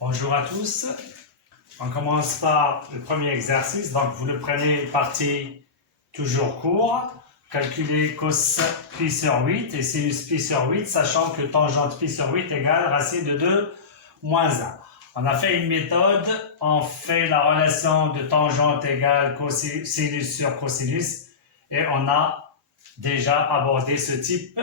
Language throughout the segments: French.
Bonjour à tous. On commence par le premier exercice. Donc, vous le prenez partie toujours court. Calculez cos pi sur 8 et sinus pi sur 8, sachant que tangente pi sur 8 égale racine de 2 moins 1. On a fait une méthode. On fait la relation de tangente égale sinus sur cosinus. Et on a déjà abordé ce type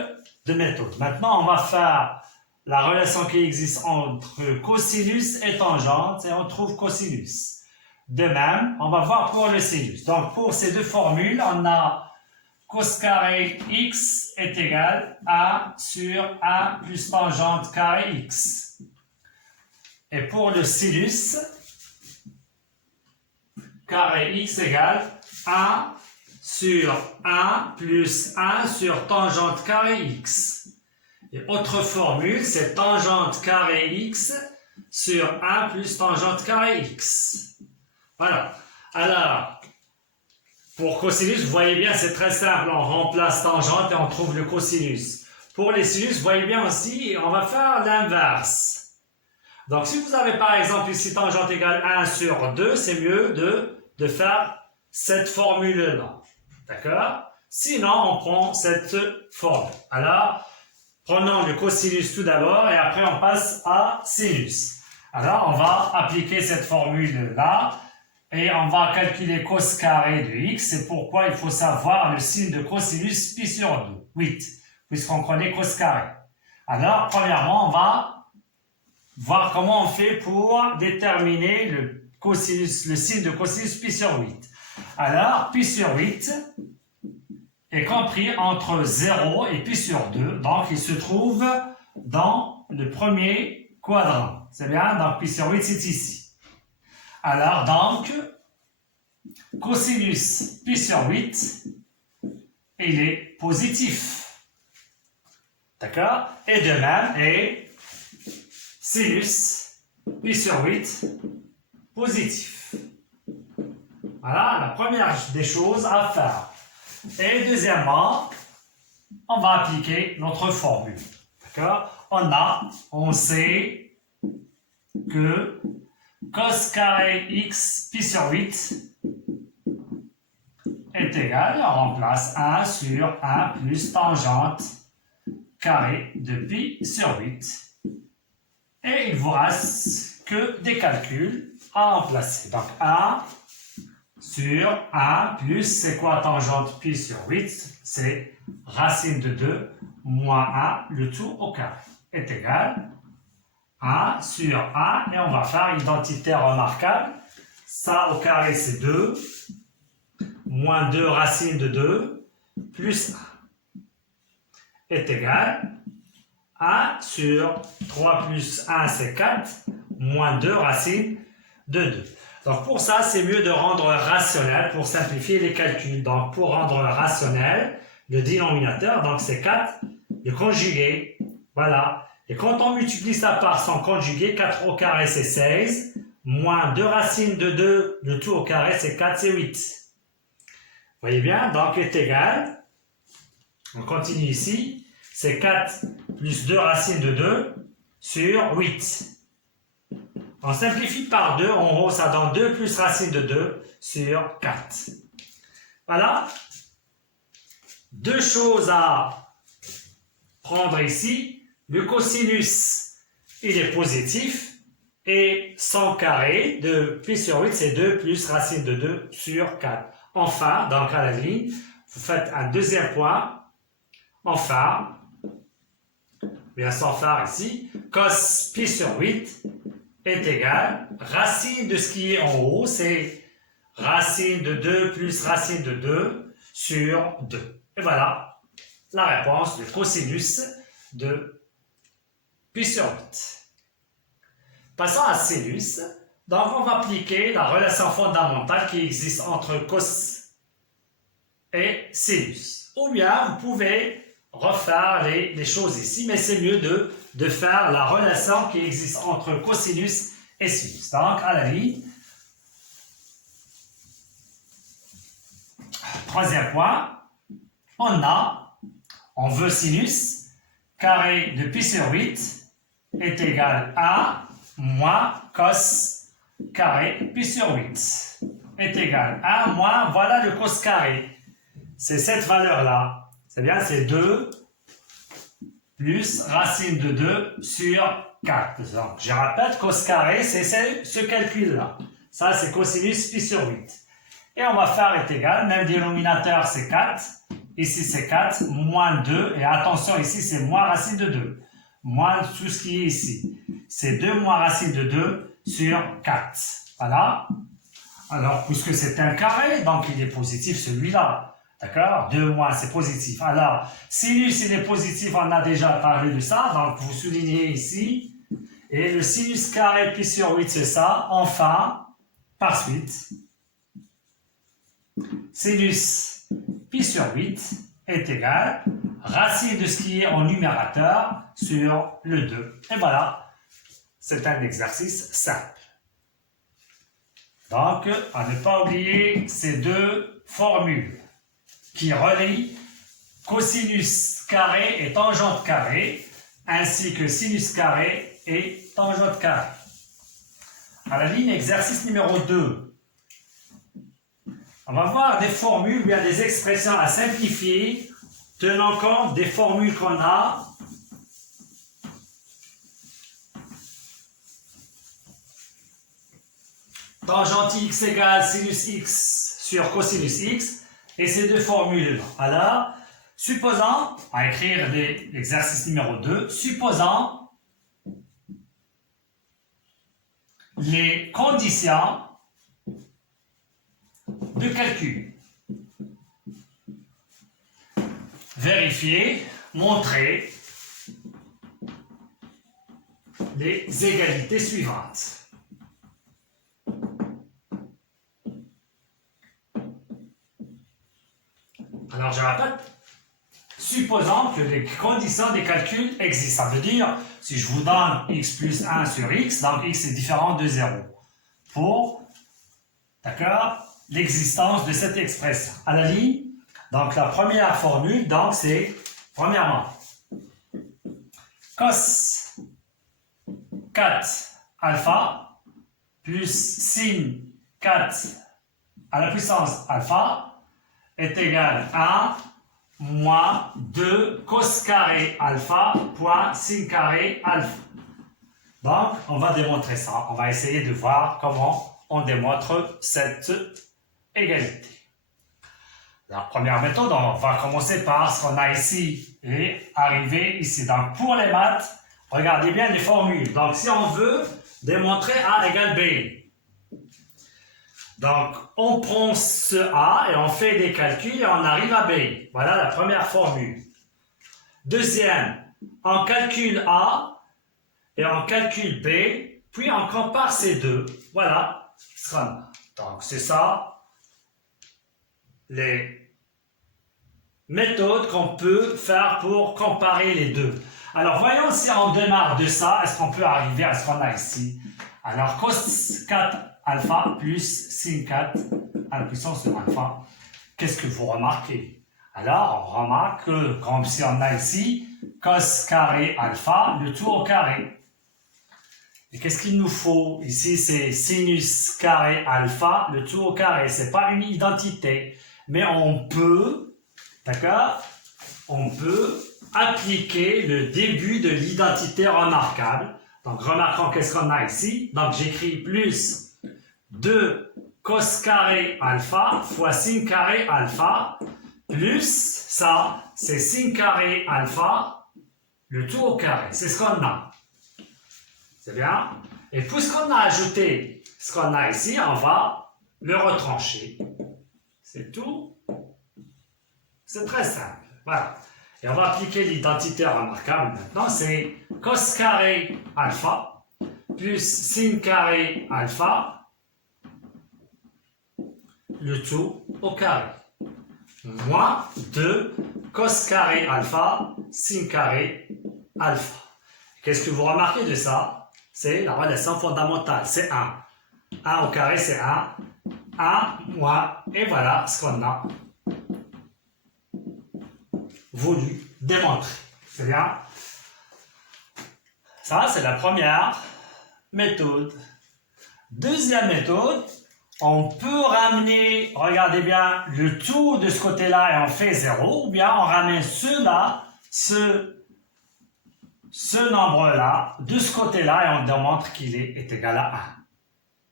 de méthode. Maintenant, on va faire la relation qui existe entre cosinus et tangente, et on trouve cosinus. De même, on va voir pour le sinus. Donc, pour ces deux formules, on a cos carré x est égal à sur 1 plus tangente carré x. Et pour le sinus, carré x égale 1 sur 1 plus 1 sur tangente carré x. Et autre formule, c'est tangente carré x sur 1 plus tangente carré x. Voilà. Alors, pour cosinus, vous voyez bien, c'est très simple. On remplace tangente et on trouve le cosinus. Pour les sinus, vous voyez bien aussi, on va faire l'inverse. Donc, si vous avez par exemple ici tangente égale 1 sur 2, c'est mieux de faire cette formule-là. D'accord? Sinon, on prend cette formule. Alors, prenons le cosinus tout d'abord et après on passe à sinus. Alors on va appliquer cette formule-là et on va calculer cos carré de x. C'est pourquoi il faut savoir le signe de cosinus pi sur 2, 8, puisqu'on connaît cos carré. Alors premièrement on va voir comment on fait pour déterminer le signe de cosinus pi sur 8. Alors pi sur 8 est compris entre 0 et pi sur 2, donc il se trouve dans le premier quadrant. C'est bien, donc pi sur 8 c'est ici. Alors donc, cosinus pi sur 8, il est positif. D'accord? Et de même, et sinus pi sur 8, positif. Voilà la première des choses à faire. Et deuxièmement, on va appliquer notre formule. D'accord? On sait que cos carré x pi sur 8 est égal, on remplace 1 sur 1 plus tangente carré de pi sur 8. Et il vous reste que des calculs à remplacer. Donc 1 sur 1 plus, c'est quoi tangente pi sur 8? C'est racine de 2 moins 1, le tout au carré, est égal 1 sur 1, et on va faire identitaire remarquable. Ça au carré c'est 2, moins 2 racine de 2, plus 1, est égal 1 sur 3 plus 1 c'est 4, moins 2 racine de 2. Donc pour ça, c'est mieux de rendre rationnel pour simplifier les calculs. Donc pour rendre rationnel, le dénominateur, donc c'est 4, le conjugué, voilà. Et quand on multiplie ça par son conjugué, 4 au carré c'est 16, moins 2 racines de 2, le tout au carré c'est 4, c'est 8. Vous voyez bien, donc est égal, on continue ici, c'est 4 plus 2 racines de 2 sur 8. On simplifie par 2, en haut ça donne 2 plus racine de 2 sur 4. Voilà. Deux choses à prendre ici. Le cosinus, il est positif. Et son carré de pi sur 8, c'est 2 plus racine de 2 sur 4. Enfin, donc à la ligne, vous faites un deuxième point. Enfin, bien sans phare ici, cos pi sur 8 est égal, racine de ce qui est en haut, c'est racine de 2 plus racine de 2 sur 2. Et voilà la réponse du cosinus de pi sur 8. Passons à sinus. Donc on va appliquer la relation fondamentale qui existe entre cos et sinus. Ou bien vous pouvez refaire les choses ici, mais c'est mieux de faire la relation qui existe entre cosinus et sinus. Donc, à la ligne, troisième point, on veut sinus, carré de pi sur 8 est égal à moins cos carré pi sur 8 est égal à 1 moins, voilà le cos carré. C'est cette valeur-là. C'est bien, c'est 2 plus racine de 2 sur 4. Donc, je répète, cos carré, c'est ce calcul-là. Ça, c'est cosinus pi sur 8. Et on va faire est égal, même dénominateur, c'est 4. Ici, c'est 4, moins 2. Et attention, ici, c'est moins racine de 2. Moins tout ce qui est ici. C'est 2 moins racine de 2 sur 4. Voilà. Alors, puisque c'est un carré, donc il est positif celui-là. D'accord? 2 moins, c'est positif. Alors, sinus, il est positif, on a déjà parlé de ça. Donc, vous soulignez ici. Et le sinus carré pi sur 8, c'est ça. Enfin, par suite, sinus pi sur 8 est égal racine de ce qui est en numérateur sur le 2. Et voilà, c'est un exercice simple. Donc, à ne pas oublier ces deux formules qui relient cosinus carré et tangente carré, ainsi que sinus carré et tangente carré. À la ligne exercice numéro 2, on va voir des formules, bien des expressions à simplifier, tenant compte des formules qu'on a. Tangente x égale sinus x sur cosinus x, et ces deux formules. Alors, supposons, à écrire l'exercice numéro 2, supposons les conditions de calcul. Vérifier, montrer les égalités suivantes. Alors, je répète, supposons que les conditions des calculs existent. Ça veut dire, si je vous donne x plus 1 sur x, donc x est différent de 0. Pour, d'accord, l'existence de cette expression. À la ligne, donc la première formule, donc c'est, premièrement, cos 4 alpha plus sin 4 à la puissance alpha est égal à moins 2 cos carré alpha point sin carré alpha. Donc, on va démontrer ça. On va essayer de voir comment on démontre cette égalité. La première méthode, on va commencer par ce qu'on a ici et arriver ici. Donc, pour les maths, regardez bien les formules. Donc, si on veut démontrer A égale B, donc, on prend ce A et on fait des calculs et on arrive à B. Voilà la première formule. Deuxième, on calcule A et on calcule B, puis on compare ces deux. Voilà ce qu'on a. Donc, c'est ça, les méthodes qu'on peut faire pour comparer les deux. Alors, voyons si on démarre de ça, est-ce qu'on peut arriver à ce qu'on a ici. Alors, cos 4 alpha plus sin 4 à la puissance de alpha. Qu'est-ce que vous remarquez? Alors, on remarque que, comme si on a ici, cos carré alpha, le tout au carré. Et qu'est-ce qu'il nous faut? Ici, c'est sinus carré alpha, le tout au carré. Ce n'est pas une identité. Mais on peut, d'accord? On peut appliquer le début de l'identité remarquable. Donc, remarquons qu'est-ce qu'on a ici. Donc, j'écris plus 2 cos carré alpha fois sin carré alpha plus ça, c'est sin carré alpha, le tout au carré. C'est ce qu'on a. C'est bien? Et puisqu'on a ajouté ce qu'on a ici, on va le retrancher. C'est tout. C'est très simple. Voilà. Et on va appliquer l'identité remarquable maintenant. C'est cos carré alpha plus sin carré alpha, le tout au carré, moins 2 cos carré alpha, sin carré alpha. Qu'est-ce que vous remarquez de ça? C'est la relation fondamentale, c'est 1. 1 au carré, c'est 1. 1 moins, et voilà ce qu'on a voulu démontrer. C'est bien? Ça, c'est la première méthode. Deuxième méthode, on peut ramener, regardez bien, le tout de ce côté-là et on fait 0, ou bien on ramène ceux-là, ce nombre-là, de ce côté-là et on démontre qu'il est égal à 1.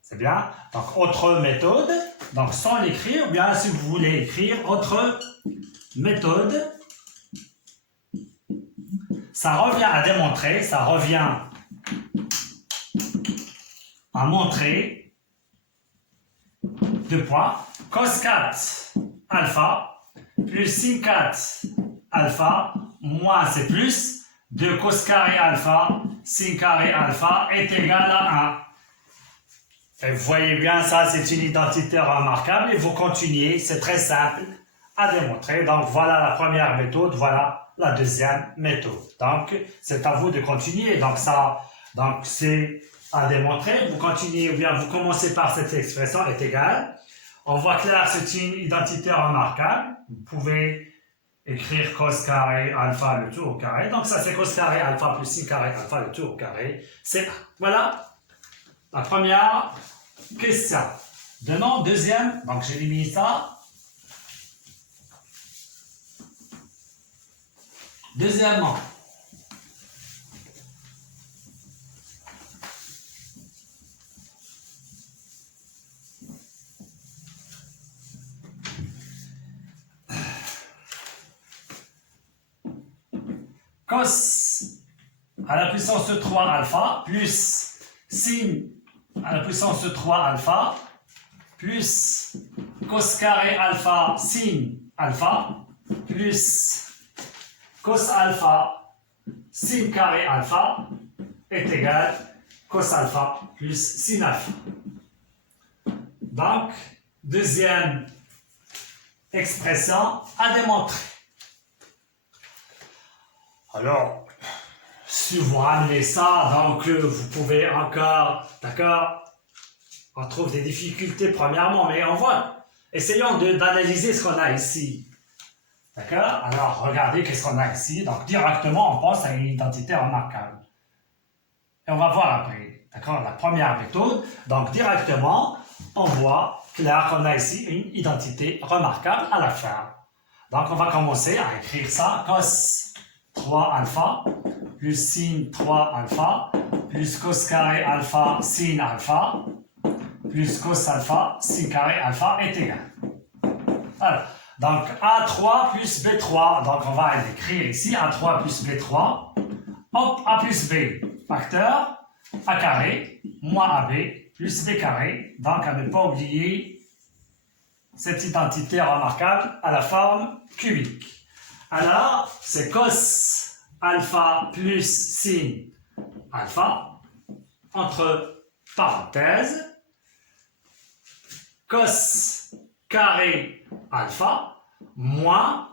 C'est bien? Donc, autre méthode, donc sans l'écrire, ou bien si vous voulez écrire, autre méthode, ça revient à démontrer, ça revient à montrer, deux points, cos 4 alpha plus sin 4 alpha moins c'est plus de cos carré alpha sin carré alpha est égal à 1. Et vous voyez bien, ça c'est une identité remarquable et vous continuez, c'est très simple à démontrer. Donc voilà la première méthode, voilà la deuxième méthode. Donc c'est à vous de continuer. Donc c'est à démontrer. Vous continuez ou bien vous commencez par cette expression est égale. On voit clair, c'est une identité remarquable. Vous pouvez écrire cos carré alpha le tout au carré. Donc ça c'est cos carré alpha plus sin carré alpha le tout au carré. C'est 1. Voilà la première question. Demain, deuxième, donc j'élimine ça. Deuxièmement, cos à la puissance de 3 alpha plus sin à la puissance de 3 alpha plus cos carré alpha sin alpha plus cos alpha sin carré alpha est égal cos alpha plus sin alpha. Donc, deuxième expression à démontrer. Alors, si vous ramenez ça, donc vous pouvez encore, d'accord, on trouve des difficultés premièrement, mais on voit, essayons d'analyser ce qu'on a ici. D'accord? Alors, regardez qu'est-ce qu'on a ici. Donc, directement, on pense à une identité remarquable. Et on va voir après. D'accord? La première méthode. Donc, directement, on voit clair qu'on a ici une identité remarquable à la fin. Donc, on va commencer à écrire ça. Cos 3 alpha plus sin 3 alpha plus cos carré alpha sin alpha plus cos alpha sin carré alpha est égal. Alors, donc A3 plus B3, donc on va l'écrire ici, A3 plus B3, hop, A plus B, facteur, A carré, moins AB, plus B carré, donc à ne pas oublier cette identité remarquable à la forme cubique. Alors, c'est cos alpha plus sin alpha, entre parenthèses, cos carré alpha moins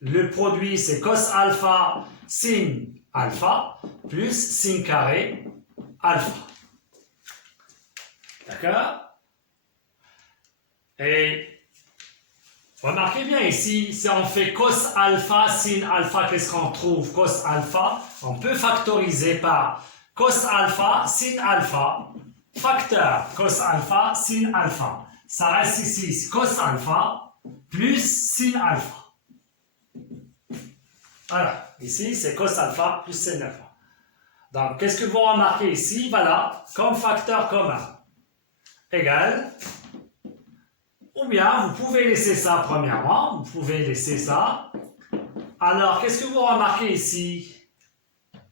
le produit c'est cos alpha sin alpha plus sin carré alpha. D'accord? Et remarquez bien ici, si on fait cos alpha sin alpha, qu'est-ce qu'on trouve? Cos alpha, on peut factoriser par cos alpha sin alpha, facteur cos alpha sin alpha. Ça reste ici cos alpha plus sin alpha. Voilà, ici c'est cos alpha plus sin alpha. Donc, qu'est-ce que vous remarquez ici? Voilà, comme facteur commun, égal, ou bien vous pouvez laisser ça premièrement, vous pouvez laisser ça. Alors, qu'est-ce que vous remarquez ici?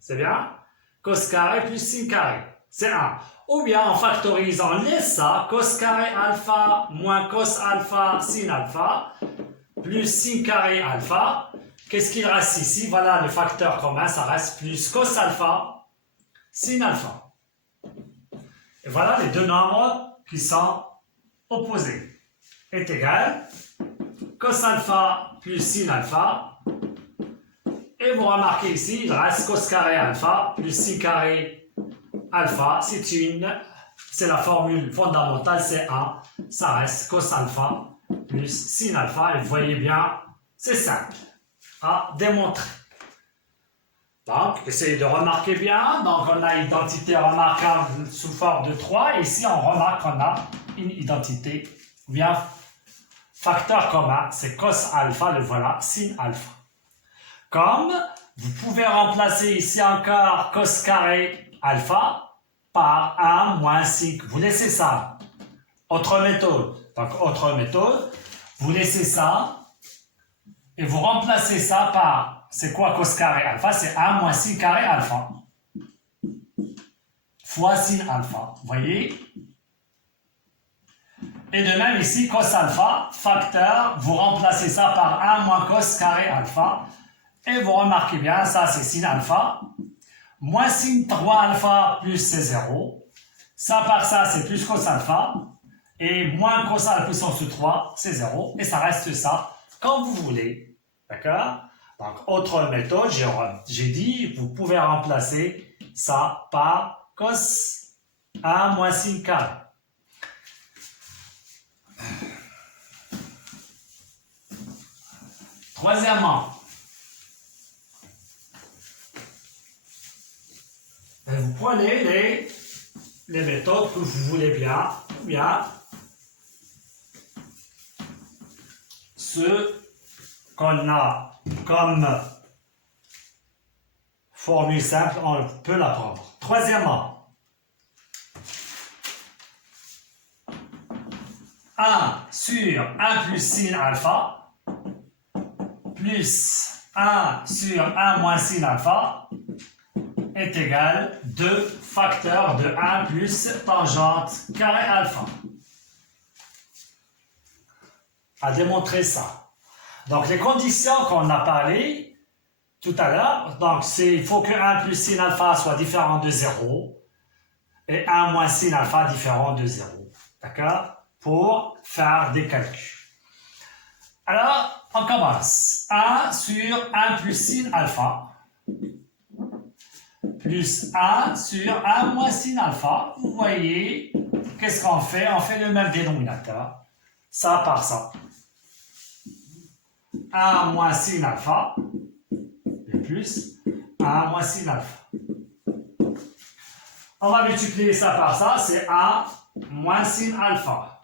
C'est bien, cos carré plus sin carré, c'est 1. Ou bien en factorisant, on laisse ça, cos carré alpha moins cos alpha sin alpha, plus sin carré alpha. Qu'est-ce qu'il reste ici? Voilà le facteur commun, ça reste plus cos alpha sin alpha. Et voilà les deux nombres qui sont opposés. Est égal cos alpha plus sin alpha. Et vous remarquez ici, il reste cos carré alpha plus sin carré alpha, c'est la formule fondamentale, c'est 1, ça reste cos alpha plus sin alpha, et vous voyez bien, c'est simple à démontrer. Donc, essayez de remarquer bien. Donc, on a identité remarquable sous forme de 3. Et ici, on remarque qu'on a une identité ou bien facteur commun. C'est cos alpha, le voilà, sin alpha. Comme vous pouvez remplacer ici encore cos carré alpha par 1 moins sin. Vous laissez ça. Autre méthode. Donc, autre méthode. Vous laissez ça et vous remplacez ça par, c'est quoi cos carré alpha? C'est 1 moins sin carré alpha fois sin alpha. Vous voyez? Et de même ici, cos alpha, facteur, vous remplacez ça par 1 moins cos carré alpha. Et vous remarquez bien, ça c'est sin alpha. Moins sin 3 alpha plus c'est 0. Ça par ça, c'est plus cos alpha. Et moins cos à la puissance de 3, c'est 0. Et ça reste ça, comme vous voulez. D'accord? Donc, autre méthode, j'ai dit, vous pouvez remplacer ça par cos 1 moins sin carré. Troisièmement, vous prenez les méthodes que vous voulez bien, ou bien ce qu'on a comme formule simple, on peut la prendre. Troisièmement, 1 sur 1 plus sin alpha plus 1 sur 1 moins sin alpha est égal 2 facteurs de 1 plus tangente carré alpha. À démontrer ça. Donc, les conditions qu'on a parlé tout à l'heure, donc il faut que 1 plus sin alpha soit différent de 0 et 1 moins sin alpha différent de 0. D'accord? Pour faire des calculs. Alors, on commence. 1 sur 1 plus sin alpha plus 1 sur 1 moins sin alpha. Vous voyez, qu'est-ce qu'on fait? On fait le même dénominateur. Ça par ça. 1 moins sin alpha et plus 1 moins sin alpha. On va multiplier ça par ça, c'est 1 moins sin alpha.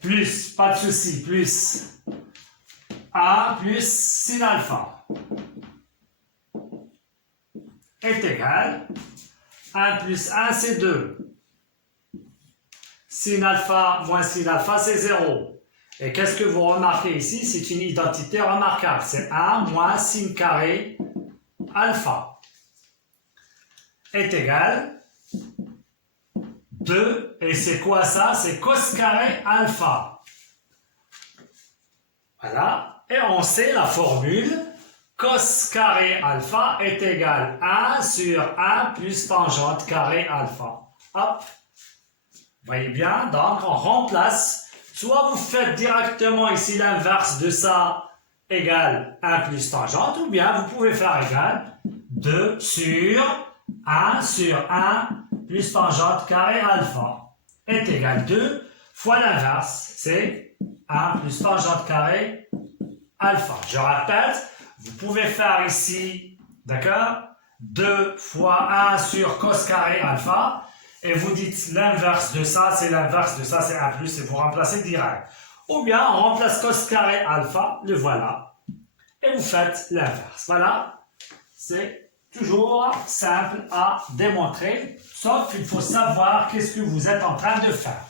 Plus, pas de souci, plus 1 plus sin alpha est égal 1 plus 1 c'est 2. Sin alpha moins sin alpha c'est 0. Et qu'est-ce que vous remarquez ici? C'est une identité remarquable. C'est 1 moins sin carré alpha est égal 2. Et c'est quoi ça? C'est cos carré alpha. Voilà. Et on sait la formule. Cos carré alpha est égal 1 sur 1 plus tangente carré alpha. Hop. Vous voyez bien? Donc, on remplace. Soit vous faites directement ici l'inverse de ça égale 1 plus tangente, ou bien vous pouvez faire égal 2 sur 1 plus tangente carré alpha est égal 2 fois l'inverse, c'est 1 plus tangente carré alpha. Je répète, vous pouvez faire ici, d'accord, 2 fois 1 sur cos carré alpha. Et vous dites l'inverse de ça, c'est l'inverse de ça, c'est 1 plus, et vous remplacez direct. Ou bien, on remplace cos carré alpha, le voilà, et vous faites l'inverse. Voilà, c'est toujours simple à démontrer, sauf qu'il faut savoir qu'est-ce que vous êtes en train de faire.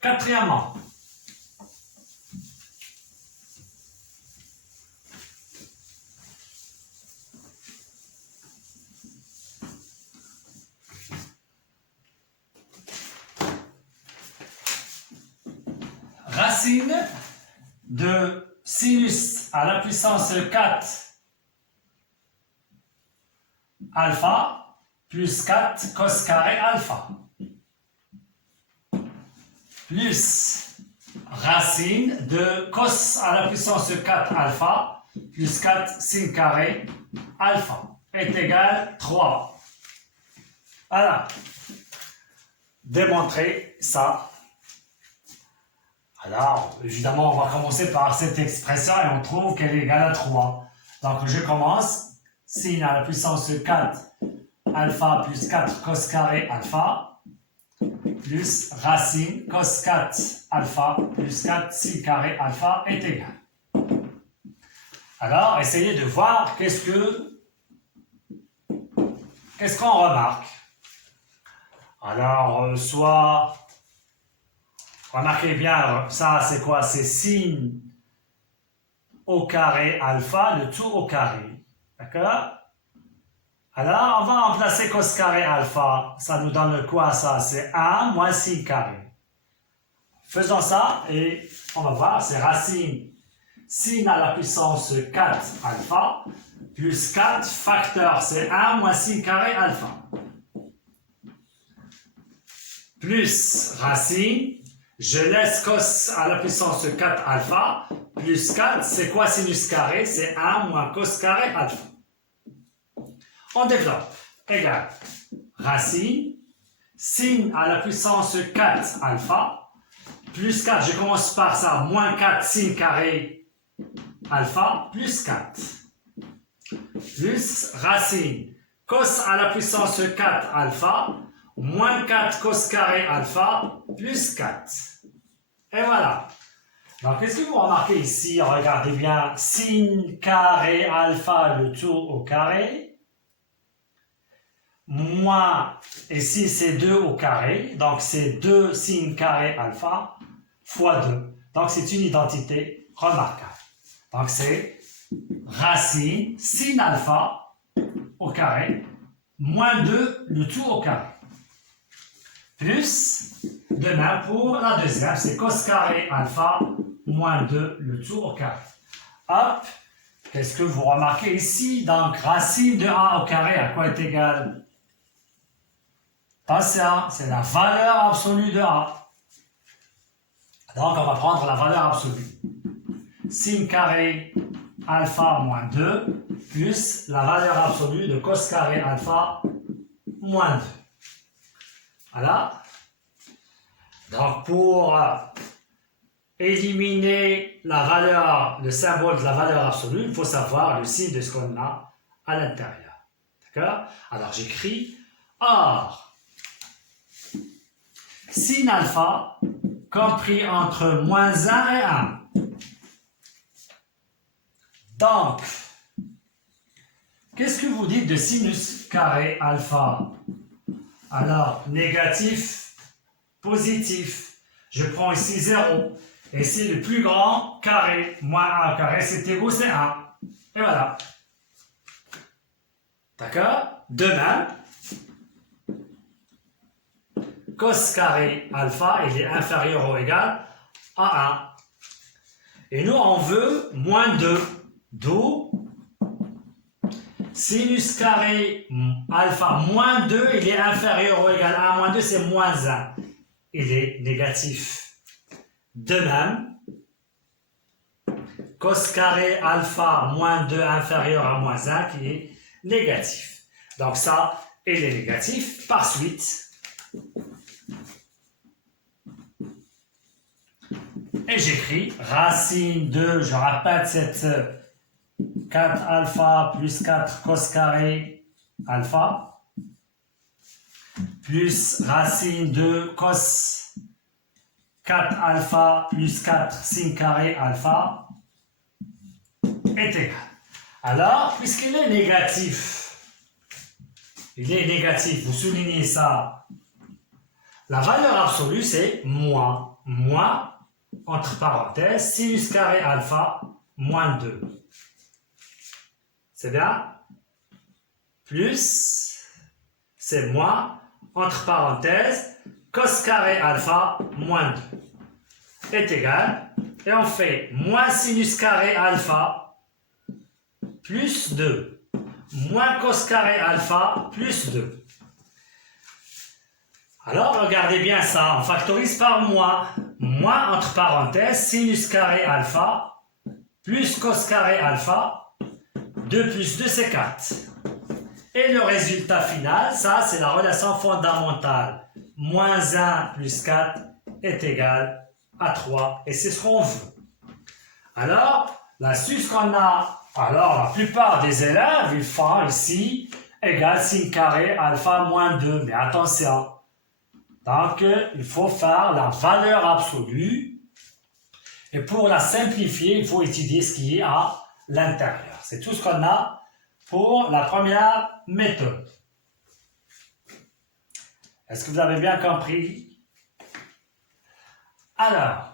Quatrièmement, racine de sinus à la puissance 4 alpha plus 4 cos carré alpha plus racine de cos à la puissance 4 alpha plus 4 sin carré alpha est égal 3. Voilà. Démontrer ça. Alors, évidemment, on va commencer par cette expression et on trouve qu'elle est égale à 3. Donc, je commence. sin à la puissance 4 alpha plus 4 cos carré alpha plus racine cos 4 alpha plus 4 sin carré alpha est égal. Alors, essayez de voir qu'est-ce qu'on remarque. Alors, soit, remarquez bien, ça c'est quoi? C'est sin au carré alpha, le tout au carré. D'accord? Alors, on va remplacer cos carré alpha. Ça nous donne quoi ça? C'est 1 moins sin carré. Faisons ça et on va voir, c'est racine sin à la puissance 4 alpha plus 4 facteur, c'est 1 moins sin carré alpha. Plus racine, je laisse cos à la puissance 4 alpha, plus 4, c'est quoi sinus carré? C'est 1 moins cos carré alpha. On développe, égal, racine, sin à la puissance 4 alpha, plus 4, je commence par ça, moins 4 sin carré alpha, plus 4. Plus racine, cos à la puissance 4 alpha, moins 4 cos carré alpha, plus 4. Et voilà. Donc, qu'est-ce que vous remarquez ici? Regardez bien, sin carré alpha, le tout au carré, moins, ici c'est 2 au carré, donc c'est 2 sin carré alpha, fois 2. Donc, c'est une identité remarquable. Donc, c'est racine sin alpha au carré, moins 2, le tout au carré. Plus, de même pour la deuxième, c'est cos carré alpha, moins 2, le tout au carré. Hop, qu'est-ce que vous remarquez ici? Donc, racine de a au carré, à quoi est égal? Attention, c'est la valeur absolue de a. Donc, on va prendre la valeur absolue. Sin carré alpha moins 2 plus la valeur absolue de cos carré alpha moins 2. Voilà. Donc, pour éliminer la valeur, le symbole de la valeur absolue, il faut savoir le signe de ce qu'on a à l'intérieur. D'accord? Alors, j'écris or, sin alpha compris entre moins 1 et 1. Donc, qu'est-ce que vous dites de sinus carré alpha? Alors, négatif, positif. Je prends ici 0. Et c'est le plus grand carré. Moins 1 carré, c'est égal, c'est 1. Et voilà. D'accord? De même, cos carré alpha, il est inférieur ou égal à 1. Et nous, on veut moins 2. D'où sinus carré alpha moins 2, il est inférieur ou égal à 1 moins 2, c'est moins 1. Il est négatif. De même, cos carré alpha moins 2 inférieur à moins 1 qui est négatif. Donc ça, il est négatif. Par suite, et j'écris racine de, je répète cette 4 alpha plus 4 cos carré alpha plus racine de cos 4 alpha plus 4 sin carré alpha est égal. Alors, puisqu'il est négatif, vous soulignez ça, la valeur absolue c'est moins, entre parenthèses, sinus carré alpha moins 2. C'est bien? Plus, c'est moins, entre parenthèses, cos carré alpha moins 2 est égal, et on fait moins sinus carré alpha plus 2, moins cos carré alpha plus 2. Alors, regardez bien ça, on factorise par moins, entre parenthèses, sinus carré alpha plus cos carré alpha, 2 plus 2 c'est 4. Et le résultat final, ça c'est la relation fondamentale. Moins 1 plus 4 est égal à 3. Et c'est ce qu'on veut. Alors, l'astuce qu'on a Alors, la plupart des élèves, ils font ici égal sin carré alpha moins 2. Mais attention, donc il faut faire la valeur absolue. Et pour la simplifier, il faut étudier ce qui est à l'intérieur. C'est tout ce qu'on a pour la première méthode. Est-ce que vous avez bien compris? Alors,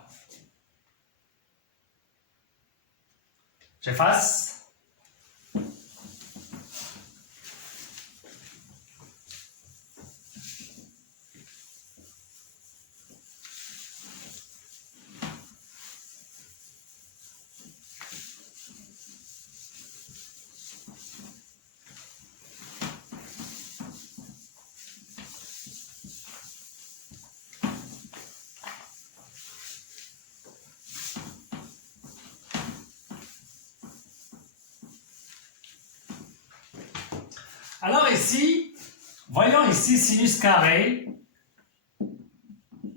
j'efface. Alors ici, voyons ici sinus carré,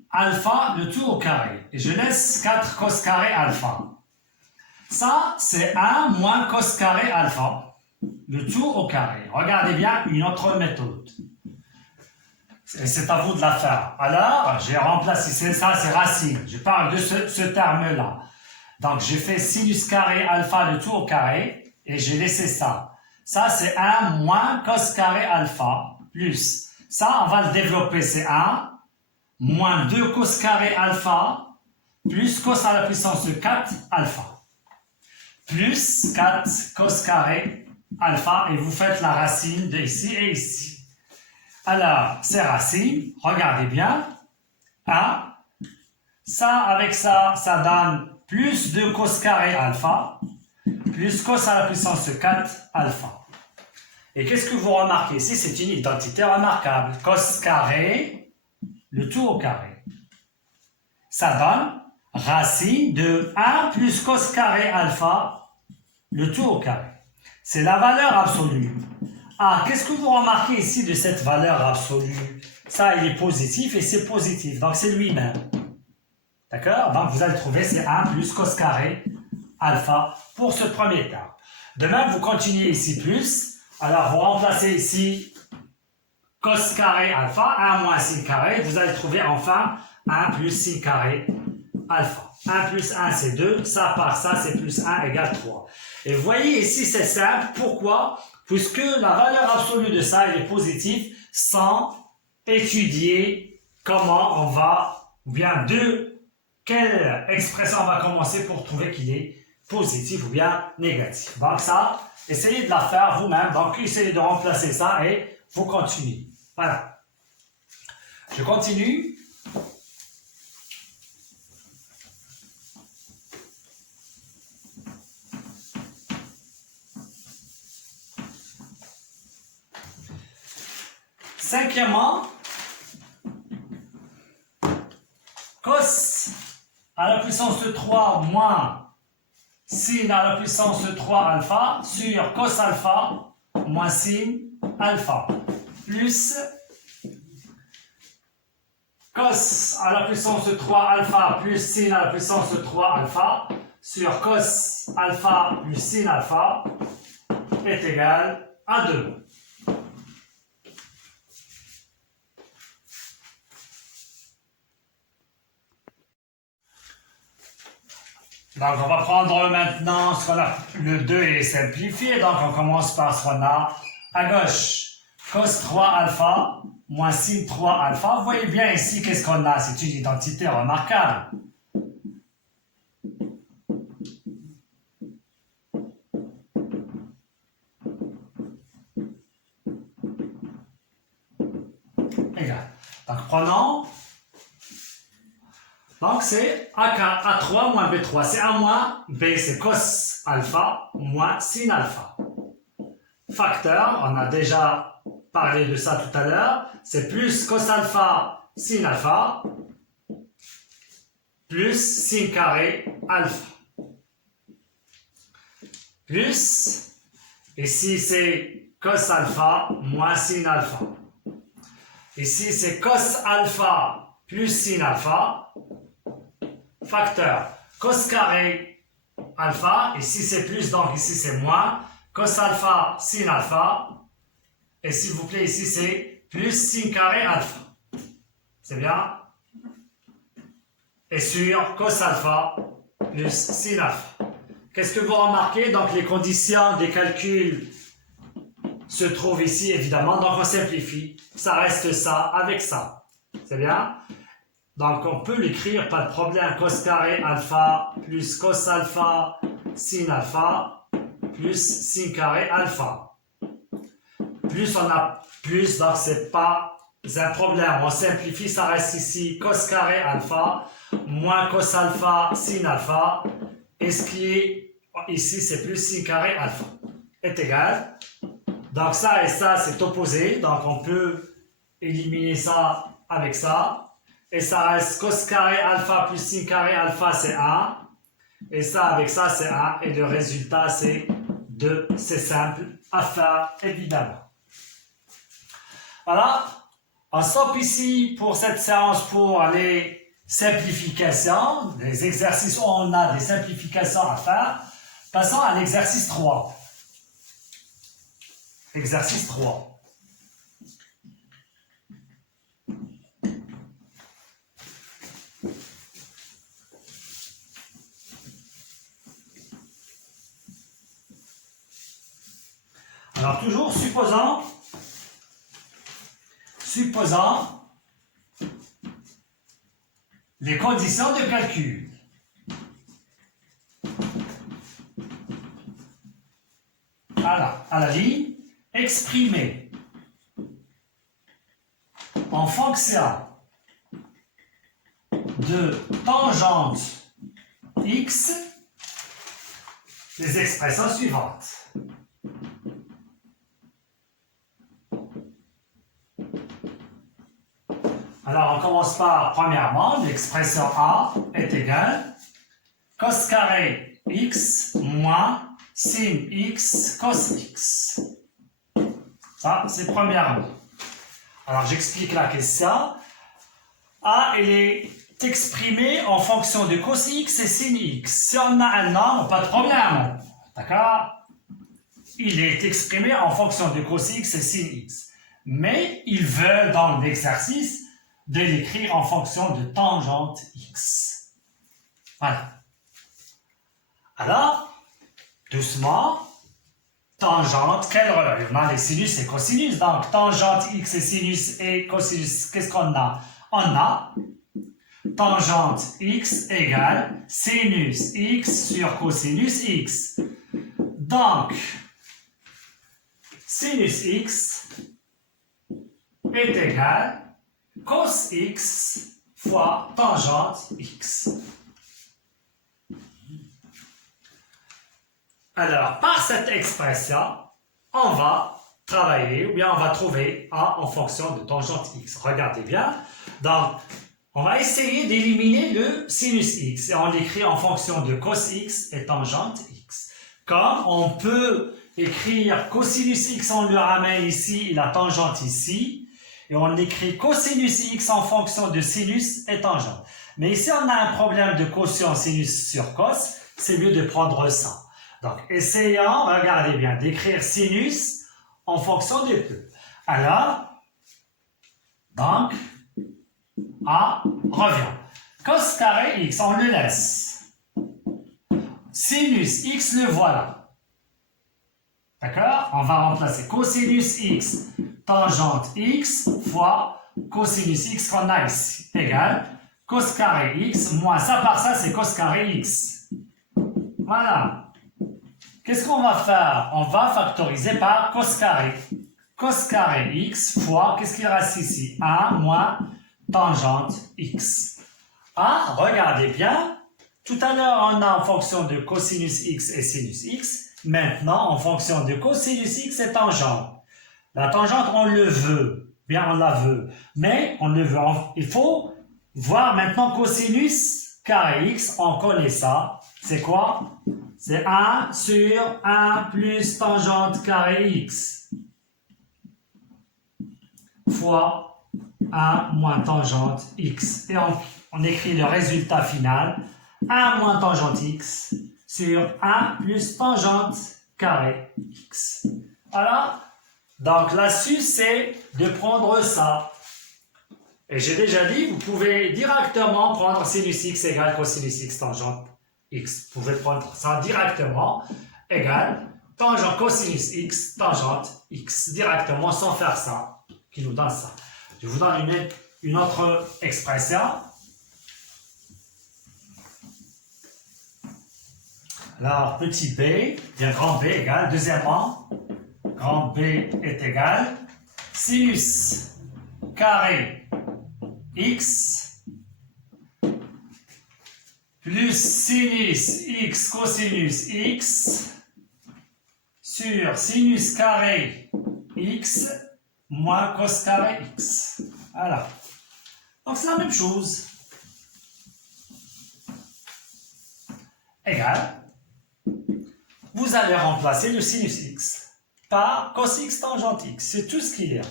alpha, le tout au carré. Et je laisse 4 cos carré alpha. Ça, c'est 1 moins cos carré alpha, le tout au carré. Regardez bien une autre méthode. Et c'est à vous de la faire. Alors, j'ai remplacé, ça c'est racine. Je parle de ce terme-là. Donc, j'ai fait sinus carré alpha, le tout au carré, et j'ai laissé ça. Ça, c'est 1 moins cos carré alpha, plus. Ça, on va le développer, c'est 1 moins 2 cos carré alpha, plus cos à la puissance de 4 alpha. Plus 4 cos carré alpha, et vous faites la racine de ici et ici. Alors, ces racines, regardez bien. 1, ça avec ça, ça donne plus 2 cos carré alpha, plus cos à la puissance de 4 alpha. Et qu'est-ce que vous remarquez ici? C'est une identité remarquable. Cos carré, le tout au carré. Ça donne racine de 1 plus cos carré alpha, le tout au carré. C'est la valeur absolue. Ah, qu'est-ce que vous remarquez ici de cette valeur absolue? Ça, il est positif et c'est positif. Donc, c'est lui-même. D'accord? Donc, vous allez trouver, c'est 1 plus cos carré alpha pour ce premier terme. De même, vous continuez ici plus. Alors, vous remplacez ici cos carré alpha, 1 moins sin carré. Vous allez trouver enfin 1 plus sin carré alpha. 1 plus 1, c'est 2. Ça par ça, c'est plus 1 égale 3. Et vous voyez ici, c'est simple. Pourquoi? Puisque la valeur absolue de ça, elle est positive sans étudier comment on va, ou bien quelle expression on va commencer pour trouver qu'il est positif ou bien négatif. Donc ça, essayez de la faire vous-même. Donc essayez de remplacer ça et vous continuez. Voilà. Je continue. Cinquièmement, cos à la puissance de 3 moins sin à la puissance de 3 alpha sur cos alpha moins sin alpha plus cos à la puissance de 3 alpha plus sin à la puissance de 3 alpha sur cos alpha plus sin alpha est égal à 2. Donc, on va prendre maintenant ce qu'on a. Le 2 est simplifié, donc on commence par ce qu'on a à gauche. Cos 3 alpha moins sin 3 alpha. Vous voyez bien ici qu'est-ce qu'on a. C'est une identité remarquable. Égal. Donc, prenons. Donc, c'est A3 moins B3. C'est A moins B, c'est cos alpha moins sin alpha. Facteur, on a déjà parlé de ça tout à l'heure. C'est plus cos alpha sin alpha plus sin carré alpha. Plus, ici c'est cos alpha moins sin alpha. Ici c'est cos alpha plus sin alpha. Facteur cos carré alpha, ici c'est plus, donc ici c'est moins, cos alpha, sin alpha, et s'il vous plaît, ici c'est plus sin carré alpha. C'est bien? Et sur cos alpha plus sin alpha. Qu'est-ce que vous remarquez? Donc les conditions des calculs se trouvent ici, évidemment, donc on simplifie. Ça reste ça avec ça. C'est bien? Donc on peut l'écrire, pas de problème, cos carré alpha plus cos alpha sin alpha plus sin carré alpha. Plus on a plus, donc c'est pas un problème. On simplifie, ça reste ici cos carré alpha moins cos alpha sin alpha. Et ce qui est ici, c'est plus sin carré alpha. Est égal. Donc ça et ça, c'est opposé. Donc on peut éliminer ça avec ça. Et ça reste cos carré alpha plus sin carré alpha, c'est 1. Et ça avec ça, c'est 1. Et le résultat, c'est 2. C'est simple à faire, évidemment. Voilà. On stoppe ici pour cette séance pour les simplifications. Les exercices où on a des simplifications à faire. Passons à l'exercice 3. Exercice 3. Alors toujours, supposons les conditions de calcul. Voilà, à la ligne, exprimé en fonction de tangente x les expressions suivantes. Alors, on commence par, premièrement, l'expression A est égale cos carré x moins sin x cos x. Ça, c'est premièrement. Alors, j'explique la question. A, elle est exprimée en fonction de cos x et sin x. Si on a un nombre, pas de problème. D'accord? Il est exprimé en fonction de cos x et sin x. Mais il veut, dans l'exercice, de l'écrire en fonction de tangente x. Voilà. Alors, doucement, tangente, quelle relation? On a les sinus et cosinus. Donc, tangente x et sinus et cosinus, qu'est-ce qu'on a? On a tangente x égale sinus x sur cosinus x. Donc, sinus x est égal cos x fois tangente x. Alors, par cette expression, on va travailler, ou bien on va trouver A en fonction de tangente x. Regardez bien. Donc, on va essayer d'éliminer le sinus x et on l'écrit en fonction de cos x et tangente x. Comme on peut écrire cosinus x, on le ramène ici et la tangente ici. Et on écrit cosinus x en fonction de sinus et tangente. Mais ici, on a un problème de quotient sinus sur cos. C'est mieux de prendre ça. Donc, essayons, regardez bien, d'écrire sinus en fonction des deux. Alors, donc, A revient. Cos carré x, on le laisse. Sinus x, le voilà. D'accord? On va remplacer cosinus x tangente x fois cosinus x qu'on a ici, égale cos carré x moins ça par ça, c'est cos carré x. Voilà. Qu'est-ce qu'on va faire? On va factoriser par cos carré. Cos carré x fois, qu'est-ce qu'il reste ici? 1 moins tangente x. Ah, regardez bien. Tout à l'heure, on a en fonction de cosinus x et sinus x. Maintenant, en fonction de cosinus x et tangente. La tangente, on le veut. Bien, on la veut. Mais, on le veut. Il faut voir maintenant cosinus carré x. On connaît ça. C'est quoi? C'est 1 sur 1 plus tangente carré x. Fois 1 moins tangente x. Et on écrit le résultat final. 1 moins tangente x sur 1 plus tangente carré x. Voilà. Donc l'astuce, c'est de prendre ça. Et j'ai déjà dit, vous pouvez directement prendre sinus x égale cosinus x tangente x. Vous pouvez prendre ça directement, égale tangente cosinus x tangente x, directement sans faire ça, qui nous donne ça. Je vous donne une autre expression. Alors, petit b, bien grand B égale, deuxièmement, grand B est égal, sinus carré x plus sinus x cosinus x sur sinus carré x moins cos carré x. Voilà. Donc c'est la même chose. Égal. Vous allez remplacer le sinus x par cos x tangente x. C'est tout ce qu'il y a.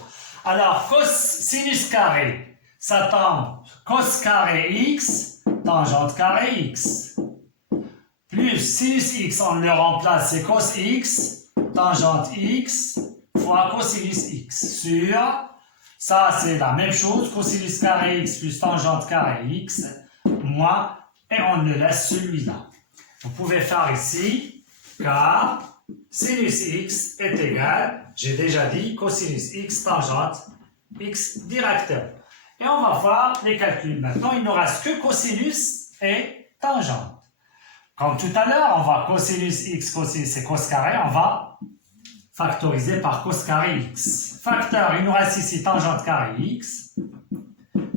Alors, sinus carré, ça tombe cos carré x, tangente carré x. Plus sinus x, on le remplace, c'est cos x, tangente x, fois cosinus x. Sur, ça c'est la même chose, cosinus carré x plus tangente carré x, moins, et on le laisse celui-là. Vous pouvez faire ici, car sinus x est égal, j'ai déjà dit, cosinus x tangente x directement. Et on va faire les calculs. Maintenant, il ne nous reste que cosinus et tangente. Comme tout à l'heure, on va cosinus x, cosinus et cos carré, on va factoriser par cos carré x. Facteur, il nous reste ici tangente carré x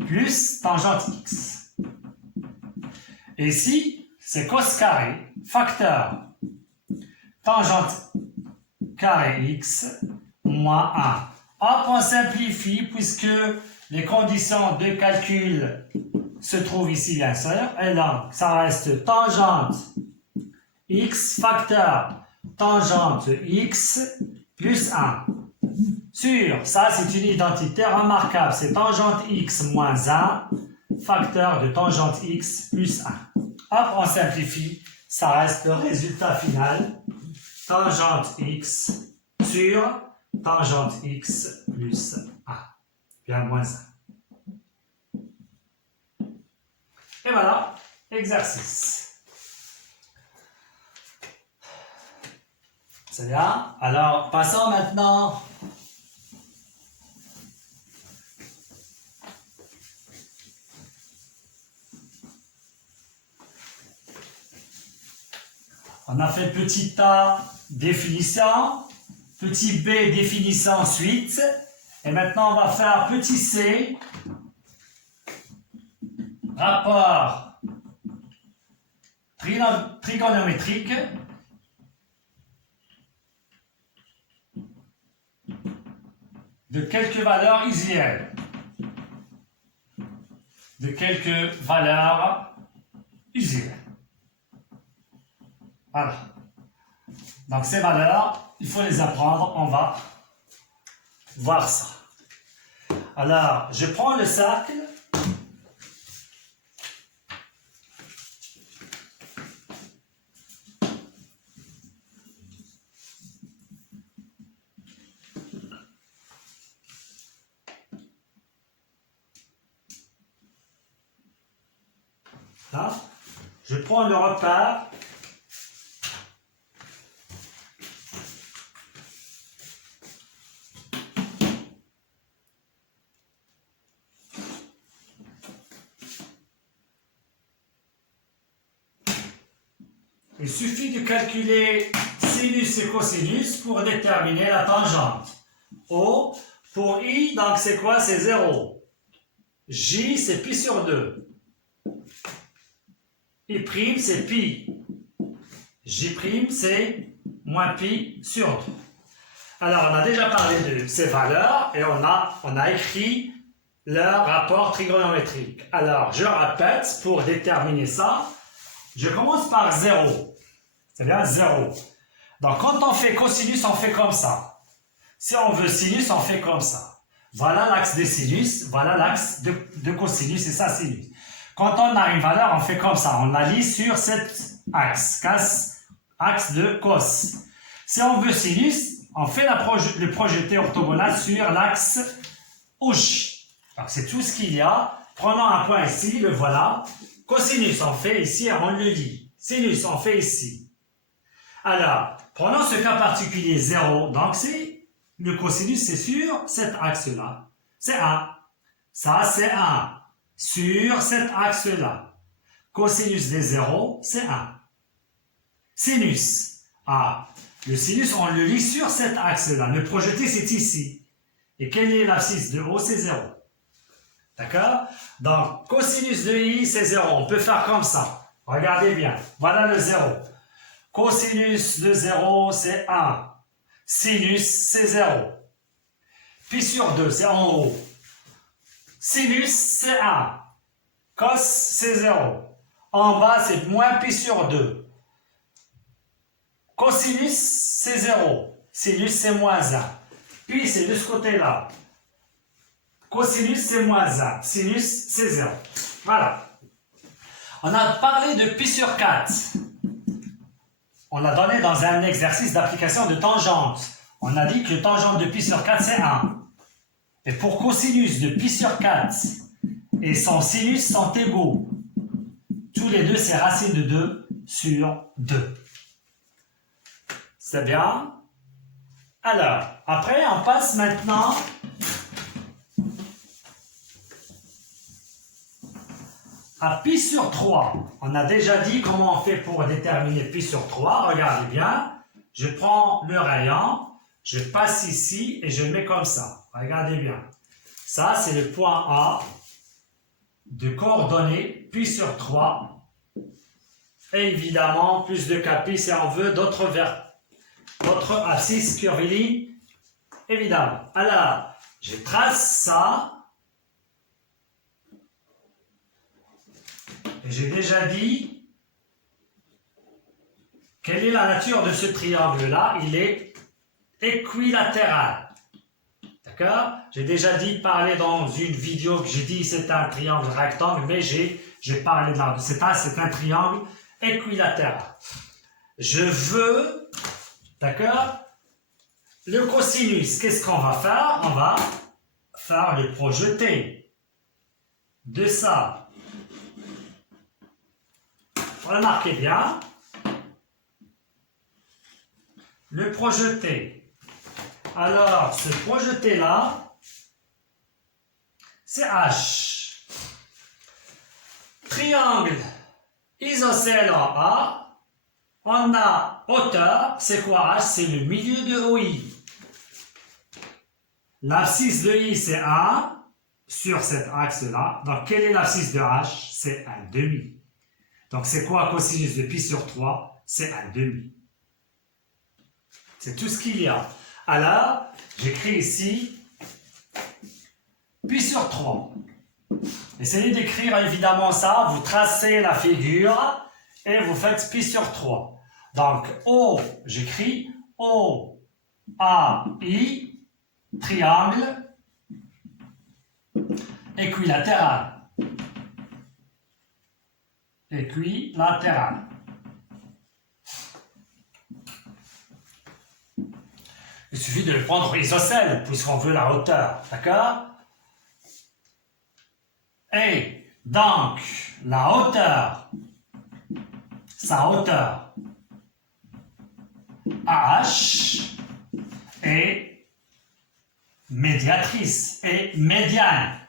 plus tangente x. Et ici, c'est cos carré, facteur tangente carré x moins 1. Hop, on simplifie puisque les conditions de calcul se trouvent ici bien sûr. Et donc, ça reste tangente x facteur tangente x plus 1. Sur, ça c'est une identité remarquable, c'est tangente x moins 1 facteur de tangente x plus 1. Hop, on simplifie, ça reste le résultat final. Tangente x sur tangente x plus 1, bien moins 1. Et voilà, exercice. C'est bien. Alors, passons maintenant on a fait petit A, définition, petit B, définition ensuite, et maintenant on va faire petit C, rapport trigonométrique, de quelques valeurs usuelles. De quelques valeurs usuelles. Voilà. Donc ces valeurs, il faut les apprendre, on va voir ça. Alors, je prends le cercle. Là, je prends le repère. Il suffit de calculer sinus et cosinus pour déterminer la tangente. O, pour I, donc c'est quoi? C'est 0. J, c'est pi sur 2. I', c'est pi. J', c'est moins pi sur 2. Alors, on a déjà parlé de ces valeurs et on a écrit leur rapport trigonométrique. Alors, je répète, pour déterminer ça, je commence par 0. C'est bien 0. Donc, quand on fait cosinus, on fait comme ça. Si on veut sinus, on fait comme ça. Voilà l'axe de sinus, voilà l'axe de cosinus, et ça sinus. Quand on a une valeur, on fait comme ça. On la lit sur cette axe de cos. Si on veut sinus, on fait le projeté orthogonal sur l'axe OJ. Donc c'est tout ce qu'il y a. Prenons un point ici, le voilà. Cosinus, on fait ici, on le lit. Sinus, on fait ici. Alors, prenons ce cas particulier 0. Donc c'est le cosinus, c'est sur cet axe-là. C'est 1. Ça, c'est 1. Sur cet axe-là. Cosinus des 0, c'est 1. Sinus. Ah, le sinus, on le lit sur cet axe-là. Le projeté, c'est ici. Et quelle est l'abscisse de haut? C'est 0. D'accord? Donc, cosinus de i, c'est 0. On peut faire comme ça. Regardez bien. Voilà le 0. Cosinus de 0, c'est 1. Sinus, c'est 0. Pi sur 2, c'est en haut. Sinus, c'est 1. Cos, c'est 0. En bas, c'est moins pi sur 2. Cosinus, c'est 0. Sinus, c'est moins 1. Puis, c'est de ce côté-là. Cosinus, c'est moins 1. Sinus, c'est 0. Voilà. On a parlé de pi sur 4. On l'a donné dans un exercice d'application de tangente. On a dit que le tangente de pi sur 4, c'est 1. Et pour cosinus de pi sur 4 et son sinus sont égaux. Tous les deux, c'est racine de 2 sur 2. C'est bien? Alors, après, on passe maintenant à pi sur 3. On a déjà dit comment on fait pour déterminer pi sur 3. Regardez bien. Je prends le rayon, je passe ici et je le mets comme ça. Regardez bien. Ça, c'est le point A de coordonnées pi sur 3. Et évidemment, plus de capi si on veut, d'autres abscisses curvilignes. Évidemment. Alors, je trace ça. Et j'ai déjà dit quelle est la nature de ce triangle-là. Il est équilatéral. D'accord? J'ai déjà dit parler dans une vidéo que j'ai dit c'est un triangle rectangle, mais j'ai parlé de là. C'est un triangle équilatéral. Je veux, d'accord, le cosinus. Qu'est-ce qu'on va faire? On va faire le projeté de ça. Remarquez bien, le projeté. Alors, ce projeté-là, c'est H. Triangle isocèle en A, on a hauteur, c'est quoi H? C'est le milieu de OI. L'abscisse de I, c'est 1 sur cet axe-là. Donc, quelle est l'abscisse de H? C'est 1,5. Donc, c'est quoi cosinus de pi sur 3? C'est 1,5. C'est tout ce qu'il y a. Alors, j'écris ici pi sur 3. Essayez d'écrire évidemment ça. Vous tracez la figure et vous faites pi sur 3. Donc, O, j'écris O, A, I, triangle équilatéral. Équilatéral. Il suffit de le prendre isocèle, puisqu'on veut la hauteur. D'accord? Et donc, la hauteur, sa hauteur, AH, est médiatrice, est médiane.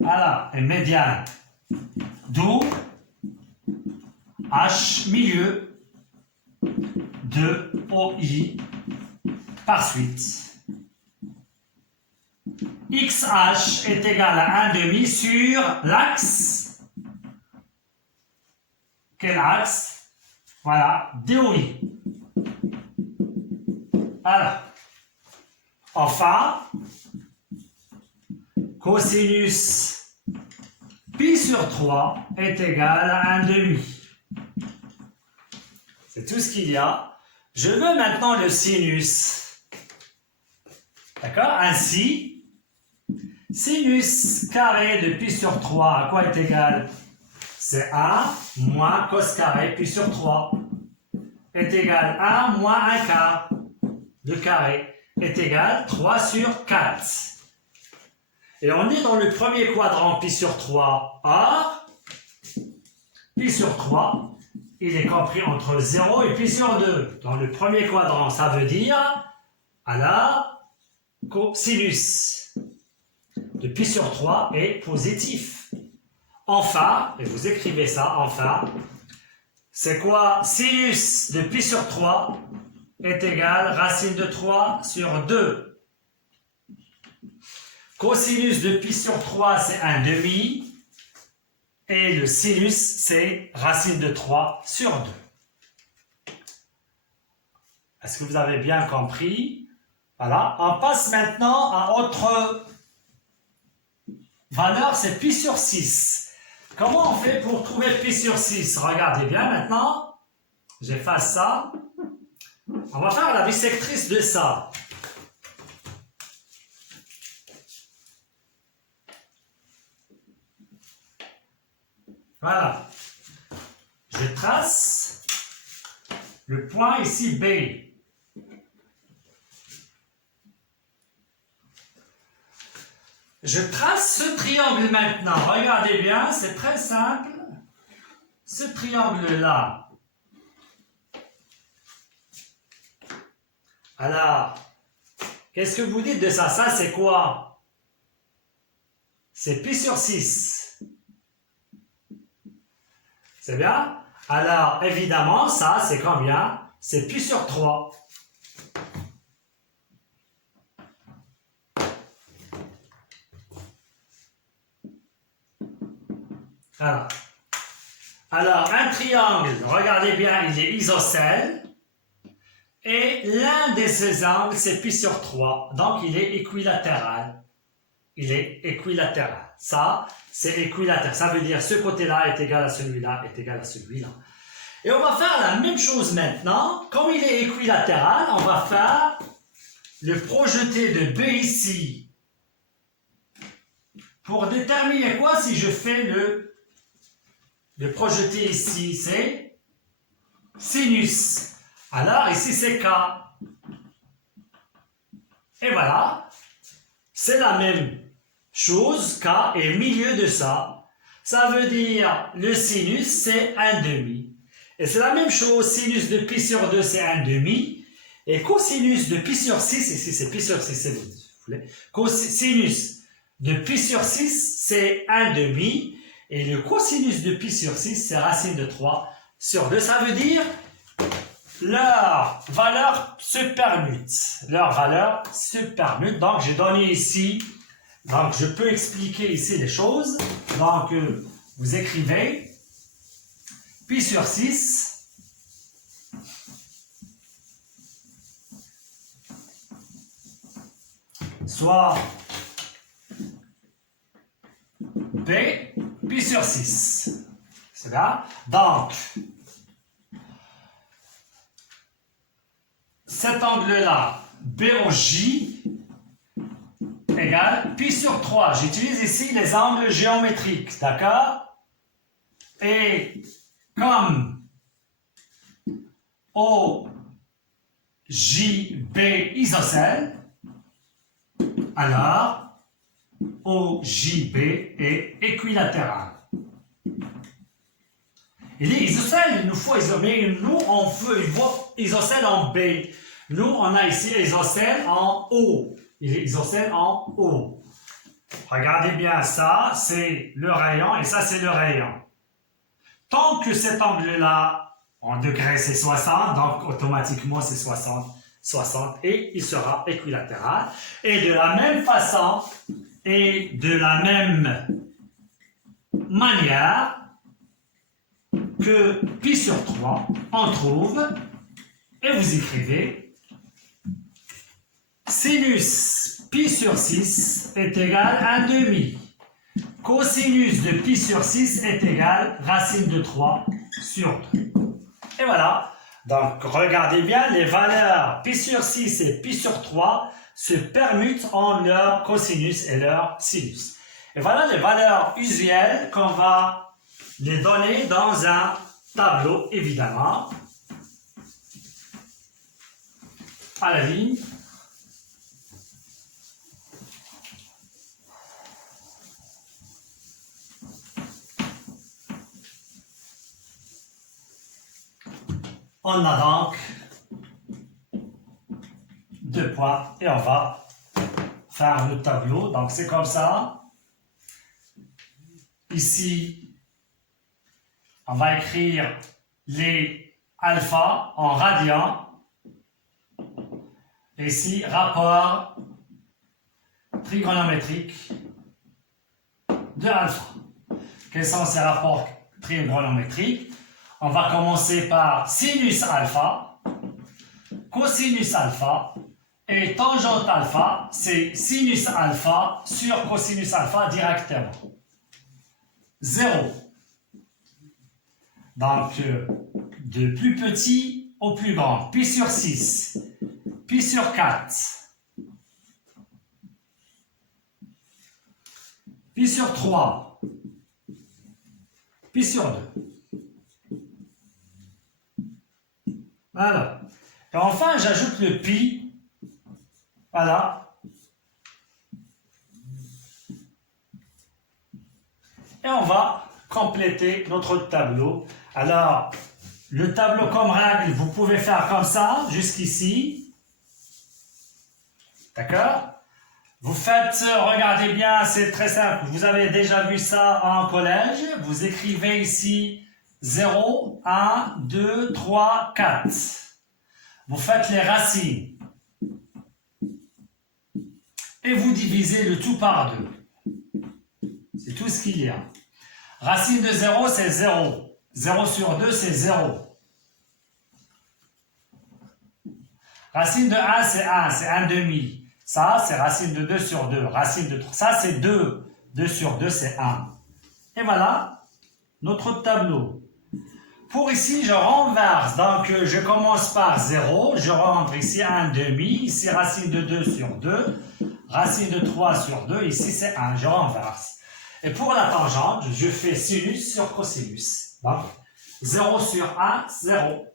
Voilà, est médiane. D'où H milieu de OI par suite. XH est égal à 1,5 sur l'axe. Quel axe? Voilà, DOI. Voilà. Enfin, cosinus pi sur 3 est égal à 1,5. C'est tout ce qu'il y a. Je veux maintenant le sinus. D'accord? Ainsi, sinus carré de pi sur 3, à quoi est égal? c'est 1 moins cos carré pi sur 3 est égal à 1 moins 1 quart de carré est égal 3 sur 4. Et on est dans le premier quadrant pi sur 3. Or, pi sur 3, il est compris entre 0 et pi sur 2. Dans le premier quadrant, ça veut dire à la cosinus de pi sur 3 est positif. Enfin, et vous écrivez ça, enfin, c'est quoi? Sinus de pi sur 3 est égal racine de 3 sur 2. Cosinus de pi sur 3, c'est 1/2. Et le sinus, c'est racine de 3 sur 2. Est-ce que vous avez bien compris? Voilà. On passe maintenant à autre valeur, c'est pi sur 6. Comment on fait pour trouver pi sur 6? Regardez bien maintenant. J'efface ça. On va faire la bissectrice de ça. Voilà. Je trace le point ici B. Je trace ce triangle maintenant. Regardez bien, c'est très simple. Ce triangle-là. Alors, qu'est-ce que vous dites de ça? Ça, c'est quoi? C'est pi sur 6. C'est bien? Alors, évidemment, ça, c'est combien? C'est pi sur 3. Voilà. Alors, un triangle, regardez bien, il est isocèle. Et l'un de ces angles, c'est pi sur 3. Donc, il est équilatéral. Il est équilatéral. Ça, c'est équilatéral. Ça veut dire ce côté-là est égal à celui-là, est égal à celui-là. Et on va faire la même chose maintenant. Comme il est équilatéral, on va faire le projeté de B ici. Pour déterminer quoi, si je fais le projeté ici, c'est sinus. Alors, ici, c'est K. Et voilà. C'est la même chose, K est milieu de ça. Ça veut dire le sinus, c'est 1/2. Et c'est la même chose, sinus de pi sur 2, c'est 1/2. Et cosinus de pi sur 6, ici c'est pi sur 6, c'est vous voulez. Cosinus de pi sur 6, c'est 1/2. Et le cosinus de pi sur 6, c'est racine de 3 sur 2. Ça veut dire leur valeur se permute. Leur valeur se permute. Donc, j'ai donné ici. Donc, je peux expliquer ici les choses. Donc, vous écrivez pi sur 6 soit B pi sur 6. C'est bien. Donc, cet angle-là, BOJ, égale pi sur 3. J'utilise ici les angles géométriques, d'accord? Et comme OJB isocèle, alors OJB est équilatéral. Il est isocèle, il nous faut isomère. Nous, on veut isocèle en B. Nous, on a ici isocèle en O. Il est isocèle en O. Regardez bien ça, c'est le rayon et ça, c'est le rayon. Tant que cet angle-là, en degrés, c'est 60, donc automatiquement, c'est 60 et il sera équilatéral. Et de la même façon et de la même manière que pi sur 3, on trouve, et vous écrivez, sinus pi sur 6 est égal à 1/2. Cosinus de pi sur 6 est égal racine de 3 sur 2. Et voilà. Donc, regardez bien, les valeurs pi sur 6 et pi sur 3 se permutent en leur cosinus et leur sinus. Et voilà les valeurs usuelles qu'on va les données dans un tableau, évidemment, à la ligne. On a donc 2 points et on va faire le tableau. Donc c'est comme ça. Ici, on va écrire les alpha en radians. Ici, rapport trigonométrique de alpha. Quels sont ces rapports trigonométriques? On va commencer par sinus alpha, cosinus alpha, et tangente alpha, c'est sinus alpha sur cosinus alpha directement. 0. Donc, de plus petit au plus grand. Pi sur 6, pi sur 4, pi sur 3, pi sur 2. Voilà. Et enfin, j'ajoute le pi. Voilà. Et on va compléter notre tableau. Alors, le tableau comme règle, vous pouvez faire comme ça, jusqu'ici. D'accord? Vous faites, regardez bien, c'est très simple. Vous avez déjà vu ça en collège. Vous écrivez ici 0, 1, 2, 3, 4. Vous faites les racines. Et vous divisez le tout par 2. C'est tout ce qu'il y a. Racine de 0, c'est 0. 0 sur 2, c'est 0. Racine de 1, c'est 1, c'est 1 demi. Ça, c'est racine de 2 sur 2. Racine de 3, ça, c'est 2. 2 sur 2, c'est 1. Et voilà notre tableau. Pour ici, je renverse. Donc, je commence par 0. Je rentre ici 1 demi. Ici, racine de 2 sur 2. Racine de 3 sur 2. Ici, c'est 1. Je renverse. Et pour la tangente, je fais sinus sur cosinus. Donc, 0 sur 1, 0.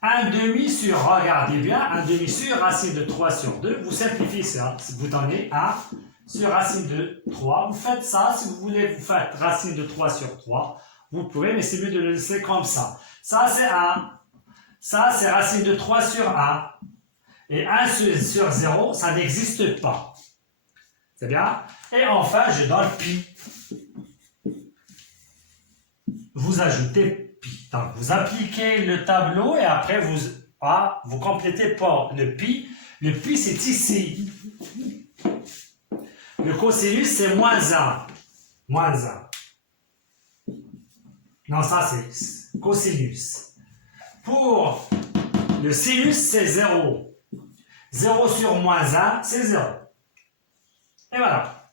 1 demi sur, regardez bien, 1 demi sur racine de 3 sur 2. Vous simplifiez ça. Vous donnez 1 sur racine de 3. Vous faites ça. Si vous voulez, vous faites racine de 3 sur 3. Vous pouvez, mais c'est mieux de le laisser comme ça. Ça, c'est 1. Ça, c'est racine de 3 sur 1. Et 1 sur 0, ça n'existe pas. C'est bien? Et enfin, je donne pi. Vous ajoutez pi. Donc, vous appliquez le tableau et après, vous complétez par le pi. Le pi, c'est ici. Le cosinus, c'est moins 1. Moins 1. Non, ça, c'est cosinus. Pour le sinus, c'est 0. 0 sur moins 1, c'est 0. Et voilà.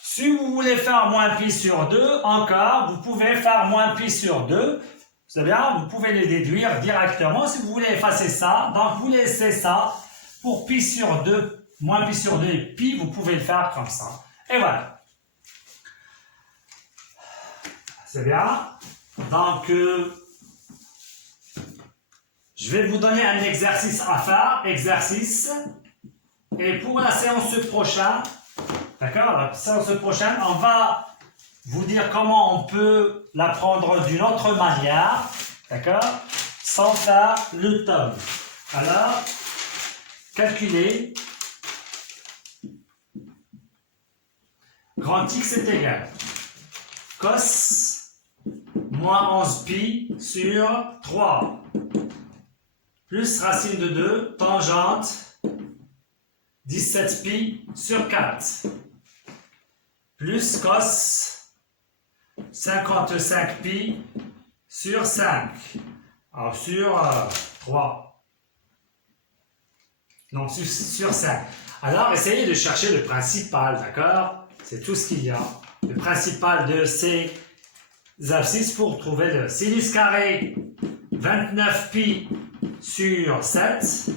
Si vous voulez faire moins pi sur 2, encore, vous pouvez faire moins pi sur 2. C'est bien, vous pouvez les déduire directement. Si vous voulez effacer ça, donc vous laissez ça pour pi sur 2, moins pi sur 2 et pi, vous pouvez le faire comme ça. Et voilà. C'est bien. Donc, je vais vous donner un exercice à faire. Exercice. Et pour la séance prochaine, d'accord, la séance prochaine, on va vous dire comment on peut l'apprendre d'une autre manière, d'accord, sans faire le tableau. Alors, calculez. Grand X est égal. Cos moins 11 pi sur 3. Plus racine de 2, tangente 17 pi sur 4. Plus cos 55 pi sur 5. Alors sur 3. Non, sur 5. Alors essayez de chercher le principal, d'accord? C'est tout ce qu'il y a. Le principal de ces abscisses pour trouver le sinus carré 29 pi sur 7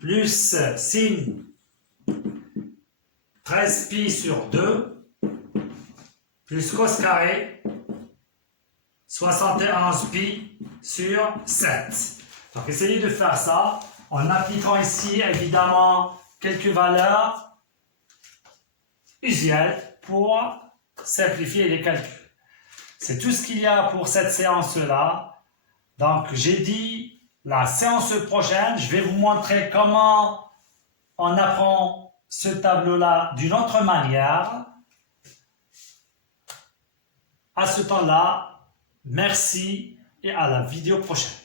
plus sin 13 pi sur 2 plus cos carré 71 pi sur 7. Donc essayez de faire ça en appliquant ici évidemment quelques valeurs usuelles pour simplifier les calculs. C'est tout ce qu'il y a pour cette séance-là. Donc j'ai dit la séance prochaine, je vais vous montrer comment on apprend ce tableau-là d'une autre manière. À ce temps-là, merci et à la vidéo prochaine.